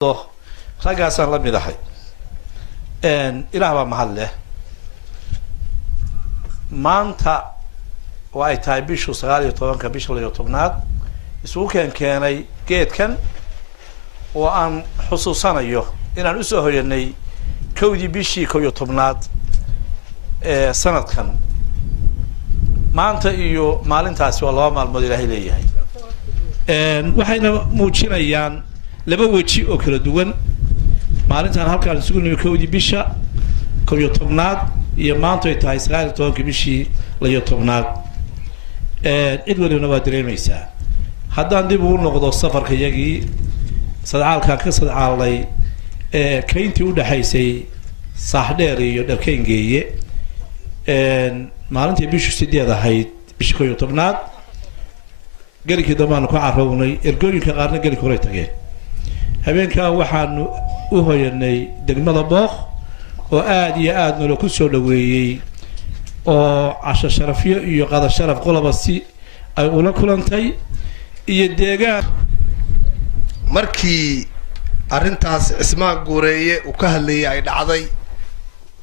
raggaasaan la mid ahay ilaah baa mahad leh maanta oo ay tahay bishu 19 bisha 12aad isugu keenay geedkan oo aan xusuusanayo inaan u soo hoyanay kowdii bishii 12aad sanadkan maanta iyo maalintaasi waa laba maalmood ilaahay leeyahay waxayna muujinayaan laba waji oo kala duwan maalintan halkaan isugu nimid kowdii bisha 12aad iyo maanta ay tahay 19 bishii 12aad cid walibna waa dareemaysaa haddaan dib ugu noqdo safarka yagii sadcaalkaan ka sadcaalay kayntii u dhaxaysay saaxdheer iyo dharkayngeeye maalintii bishu 8 ahayd bishii 12aad galikii dambaan ku carrownay ergooyinka qaarna galik horay tageen habeenkaa waxaanu u hoyanay degmada booq oo aad iyo aad nolo ku soo dhaweeyey oo casho sharafyo iyo qada sharaf qolaba si ay ula kulantay iyo deegaan markii arrintaas Cismaan Guureeye uu ka hadlayay ay dhacday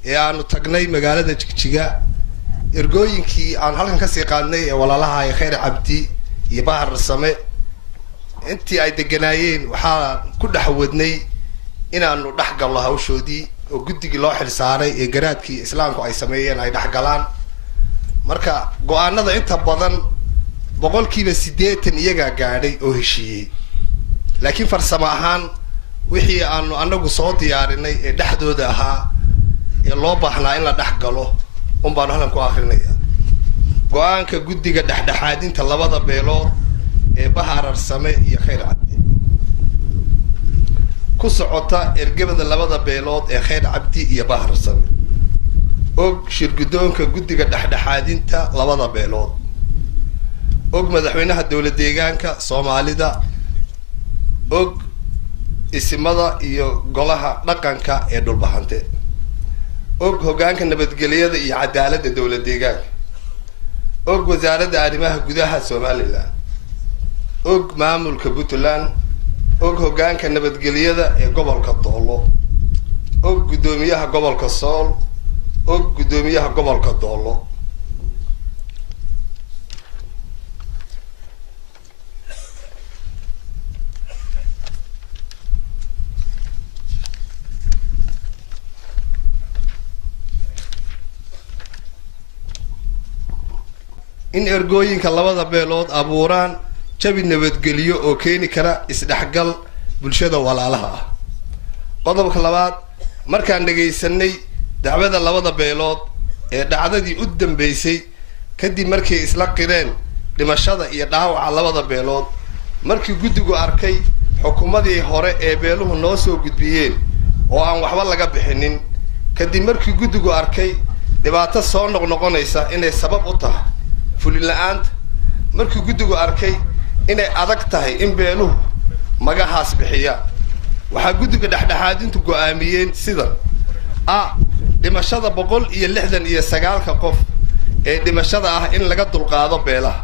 ee aanu tagnay magaalada Jigjiga ergooyinkii aan halkan ka sii qaadnay ee walaalaha ay Khayr Cabdi iyo Bahar Same intii ay deganaayeen waxaa ku dhaxwadnay inaanu dhaxgalno hawshoodii oo guddigii loo xil saaray ee garaadkii islaamku ay sameeyeen ay dhaxgalaan marka go'aanada inta badan 80% iyaga gaadhay oo heshiiyay laakiin farsamo ahaan wixii aanu anagu soo diyaarinay ee dhaxdooda ahaa ee loo baahnaa in la dhaxgalo baan halkan ku akhrinaya go'aanka guddiga dhaxdhaxaadinta labada beelood ee Bahar Same iyo Khayr Cabdi ku socota ergabada labada beelood ee Khayr Cabdi iyo Bahar Same og shirgudoonka guddiga dhaxdhaxaadinta labada beelood og madaxweynaha dawladda deegaanka Soomaalida og isimada iyo golaha dhaqanka ee dhulbahante og hoggaanka nabadgelyada iyo cadaaladda dawladda deegaanka og wasaaradda arrimaha gudaha Soomaaliland og maamulka Puntland og hoggaanka nabadgelyada ee gobolka Doolo og gudoomiyaha gobolka Sool og gudoomiyaha gobolka Doolo in ergooyinka labada beelood abuuraan jabi nabadgeliyo oo keeni kara isdhaxgal bulshada walaalaha ah qodobka labaad markaan dhageysanay dacwada labada beelood ee dhacdadii u dambeysay kadib markii isla qireen dhimashada iyo dhaawaca labada beelood markii guddigu arkay xukuumadii hore ee beeluhu noo soo gudbiyeen oo aan waxba laga bixinin kadib markii guddigu arkay dhibaato soo noqnoqonaysa inay sabab u tahay fulin la'aanta markii guddigu arkay inay adag tahay in beeluhu magahaas bixiya waxaa guddiga dhaxdhaxaadintu go'aamiyeen sida dhimashada 169 qof ee dhimashada ah in laga dulqaado beelaha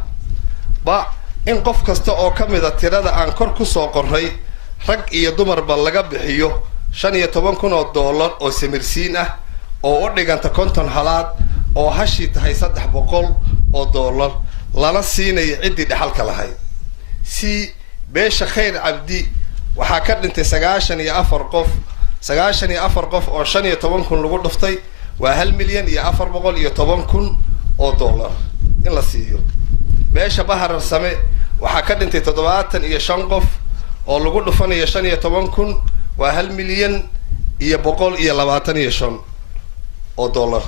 in qof kasta oo ka mid ah tirada aan kor ku soo qorray rag iyo dumarba laga bixiyo $15,000 oo samirsiin ah oo u dhiganta 50 halaad oo hashi tahay $300 lana siinayo ciddii dhaxalka lahayd si beesha Khayr Cabdi waxaa ka dhintay 94 qof 94 qof oo $15,000 lagu dhuftay waa $1,410,000 in la siiyo beesha Bahar Same waxaa ka dhintay 75 qof oo lagu dhufanayo $15,000 waa $1,125,000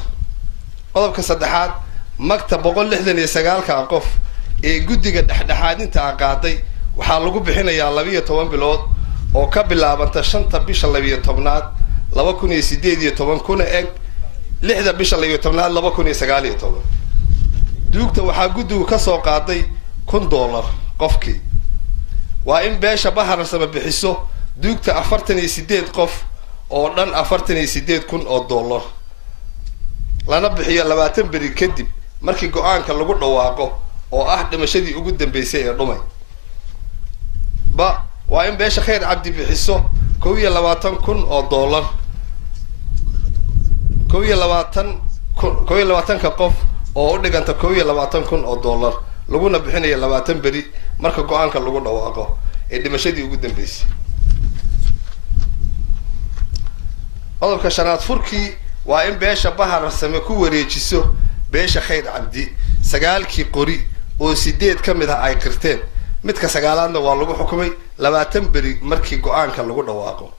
qodobka saddexaad magta 169 qof ee guddiga dhaxdhaxaadinta qaaday waxaa lagu bixinayaa 12 bilood oo ka bilaabanta 5 bisha 12aad 2018 kuna eg 6 bisha 12aad 2019 duugta waxaa guddigu ka soo qaaday $1,000 qofkii waa in beesha Bahar Same bixiso duugta 48 qof oo dhan $48,000 lana bixiyo 20 beri kadib markii go'aanka lagu dhawaaqo oo ah dhimashadii ugu dambeysay ee dhumay waa in beesha Khayr Cabdi bixiso kun oo dollar 22 qof oo u dhiganta 22 kun oo dollar laguna bixinayo 20 beri marka go'aanka lagu dhawaaqo ee dhimashadii ugu dambeysay. qodobka shanaad furkii waa in beesha Bahar Same ku wareejiso beesha Khayr Cabdi 9 qori oo 8 kamid ah ay qirteen midka 9aadna waa lagu xukumay 20 beri markii go'aanka lagu dhawaaqo.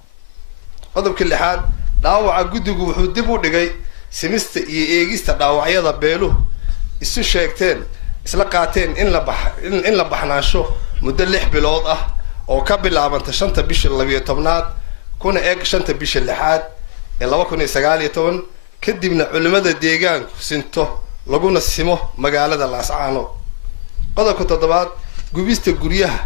qodobka lixaad dhaawaca guddigu wuxuu dib u dhigay simista iyo eegista dhaawacyada beeluhu isu sheegteen isla qaateen in la baxnaansho muddo 6 bilood ah oo ka bilaabanta 5 bisha 12aad kuna eeg 5 bisha 6aad ee 2019 kadibna culimada deegaanku sinto laguna simo magaalada Laascaanood. qodobka 7 gubista guryaha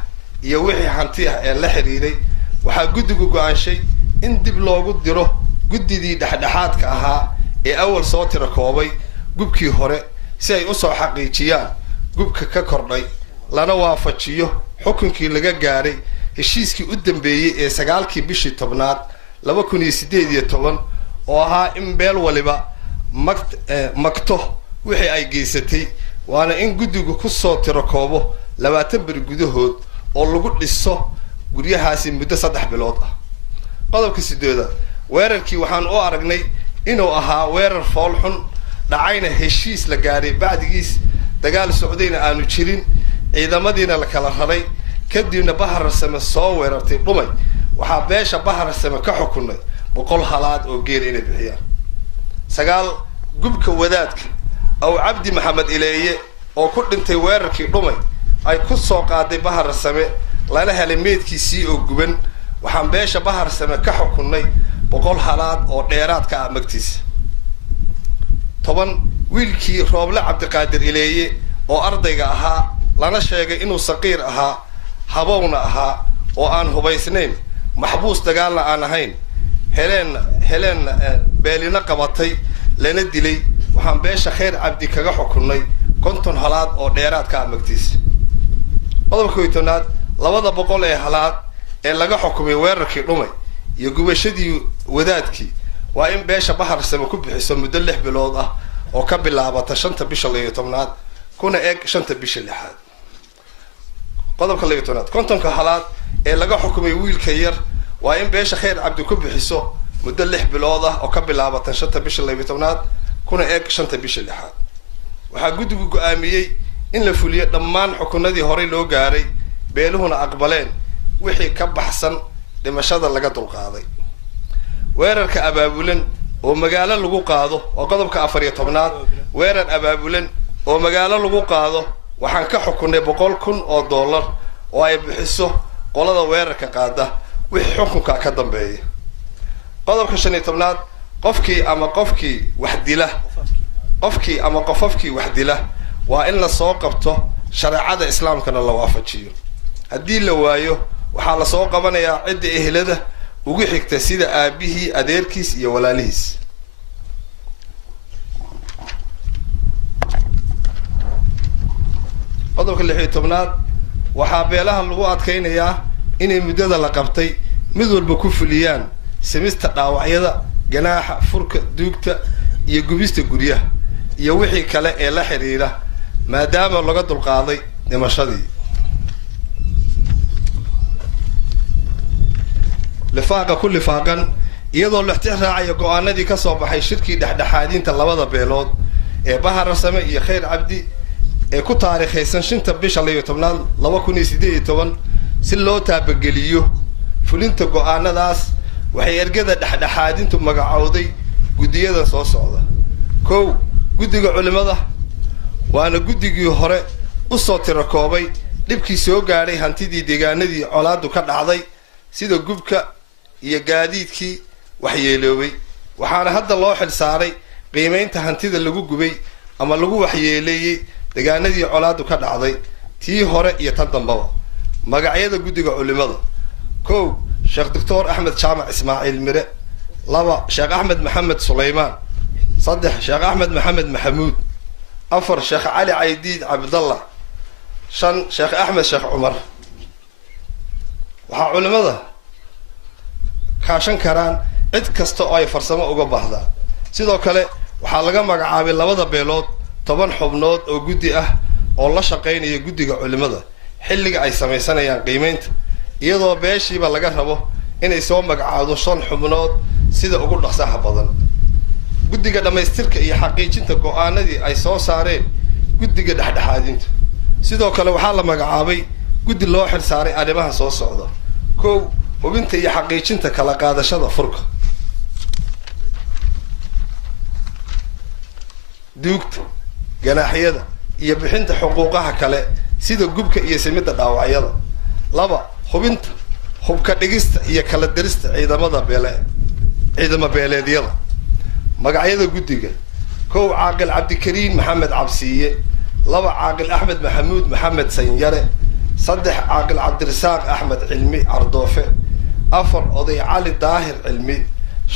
iyo wixii hanti ah ee la xiriiray waxaa guddigu go'aanshay in dib loogu diro guddidii dhexdhexaadka ahaa ee awal soo tira koobay gubkii hore si ay u soo xaqiijiyaan gubka ka kordhay lana waafajiyo xukunkii laga gaaray heshiiskii u dambeeyay ee 9kii bishii 10aad 2018 oo ahaa in beel waliba magto wixii ay geysatay waana in guddigu ku soo tira koobo 20 beri gudahood oo lagu dhiso guryahaasi muddo 3 bilood ah. qodobka 8 weerarkii waxaan u aragnay inuu ahaa weerar fool xun dhacayna heshiis la gaaray bacdigiis dagaal socdayna aanu jirin ciidamadiina la kala raray kadibna Bahar Same soo weerartay dhumay waxaa beesha Bahar Same ka xukunay 100 halaad oo geer inay bixiyaan. 9 gubka wadaadka aw Cabdi Maxamed Ileeye oo ku dhintay weerarkii dhumay ay ku soo qaaday Bahar Same lana helay meedkiisii oo guban waxaan beesha Bahar Same ka xukunay 100 halaad oo dheeraad ka ah magtiisa. 10 wiilkii Rooble Cabdiqaadir Ileeye oo ardayga ahaa lana sheegay inuu saqiir ahaa habowna ahaa oo aan hubaysnayn maxbuus dagaalna aan ahayn heleen beelina qabatay lana dilay waxaan beesha Khayr Cabdi kaga xukunay 50 halaad oo dheeraad ka ah magtiisa. qodobka 8aad 200 ee halaad ee laga xukumay weerarkii dhumay iyo gubashadii wadaadkii waa in beesha Bahar Same ku bixiso muddo 6 bilood ah oo ka bilaabata 5 bisha 12aad kuna eeg 5 bisha 6aad. qodobka 12aad 50 halaad ee laga xukumay wiilka yar waa in beesha Khayr Cabdi ku bixiso muddo 6 bilood ah oo ka bilaabata 5 bisha 12aad kuna eeg 5 bisha 6aad. waxaa guddigu go'aamiyay in la fuliyo dhammaan xukunadii hore loo gaaray beeluhuna aqbaleen wixii ka baxsan dhimashada laga dulqaaday. weerarka abaabulan oo magaalo lagu qaado oo qodobka 14aad weerar abaabulan oo magaalo lagu qaado waxaan ka xukunay 100,000 oo dollar oo ay bixiso qolada weerarka qaada wixii xukunka ka dambeeya. qodobka 15aad qofkii wax dila waa in la soo qabto sharciga islaamkana la waafajiyo. haddii la waayo waxaa la soo qabanayaa cidda ehelada ugu xigta sida aabihii adeerkiis iyo walaalihiis. qodobka 16aad waxaa beelaha lagu adkaynayaa inay muddada la qabtay mid walba ku fuliyaan simista dhaawacyada ganaaxa furka duugta iyo gubista guryaha iyo wixii kale ee la xiriira maadaama laga dulqaaday dhimashadii. lifaaqa ku lifaaqan iyadoo la ixtiraacayo go'aanadii ka soo baxay shirkii dhexdhexaadinta labada beelood ee Bahar Same iyo Khayr Cabdi ee ku taariikhaysan 5 bisha 12aad 2018 si loo taabageliyo fulinta go'aanadaas waxay ergada dhexdhexaadintu magacowday guddiyada soo socda. 1 guddiga culimada waana guddigii hore u soo tira koobay dhibkii soo gaaray hantidii deegaanadii colaadu ka dhacday sida gubka iyo gaadiidkii waxyeeloobay waxaana hadda loo xil saaray qiimeynta hantida lagu gubay ama lagu waxyeeleeyay deegaanadii colaadu ka dhacday tii hore iyo tan dambaba. magacyada guddiga culimada: 1 Sheekh Dr. Axmed Jaamac Ismaaciil Mire. 2 Sheekh Axmed Maxamed Suleymaan. 3 Sheekh Axmed Maxamed Maxamuud. 4 Sheekh Cali Caydiid Cabdallah. 5 Sheekh Axmed Sheekh Cumar. waxaa culimada kaashan karaan cid kasta oo ay farsamo uga baahdaan sidoo kale waxaa laga magacaabay labada beelood 10 xubnood oo guddi ah oo la shaqeynaya guddiga culimada xilliga ay samaysanayaan qiimeynta iyadoo beeshiiba laga rabo inay soo magacaado 5 xubnood sida ugu dhaqsaha badan guddiga dhamaystirka iyo xaqiijinta go'aanadii ay soo saareen guddiga dhexdhexaadinta sidoo kale waxaa la magacaabay guddi loo xil saaray arrimaha soo socda kow hubinta iyo xaqiijinta kala qaadashada furka duugta ganaaxyada iyo bixinta xuquuqaha kale sida gubka iyo simida dhaawacyada laba hubinta hubka dhigista iyo kala dirista ciidamada beeleedyada magacyada guddiga kow caaqil cabdikariin maxamed cabsiye laba caaqil axmed maxamuud maxamed sanyare saddex caaqil cabdirasaaq axmed cilmi cardoofe afar oday cali daahir cilmi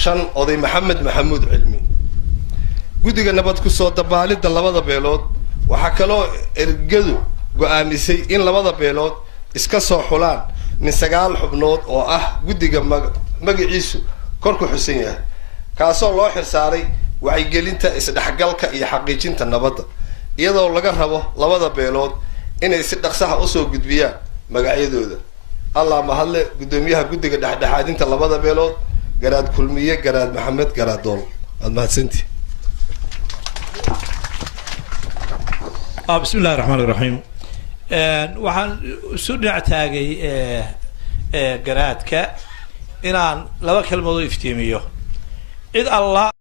shan oday maxamed maxamuud cilmi guddiga nabad ku soo dabaalidda labada beelood waxaa kaloo ergadu go'aamisay in labada beelood iska soo xulaan min 9 xubnood oo ah guddiga magaciisu kor ku xusan yahay kaasoo loo xilsaaray wacyigelinta isdhexgalka iyo xaqiijinta nabadda iyadoo laga rabo labada beelood inay si dhaqsaha u soo gudbiyaan magacyadooda allah mahadle gudoomiyaha guddiga dhexdhexaadinta labada beelood garaad kulmiye garaad maxamed garaad dool aad mahadsantii بسم الله الرحمن الرحيم waxaan soo dhinac taagay garaadka inaan laba kelmadood iftiimiyo cid allah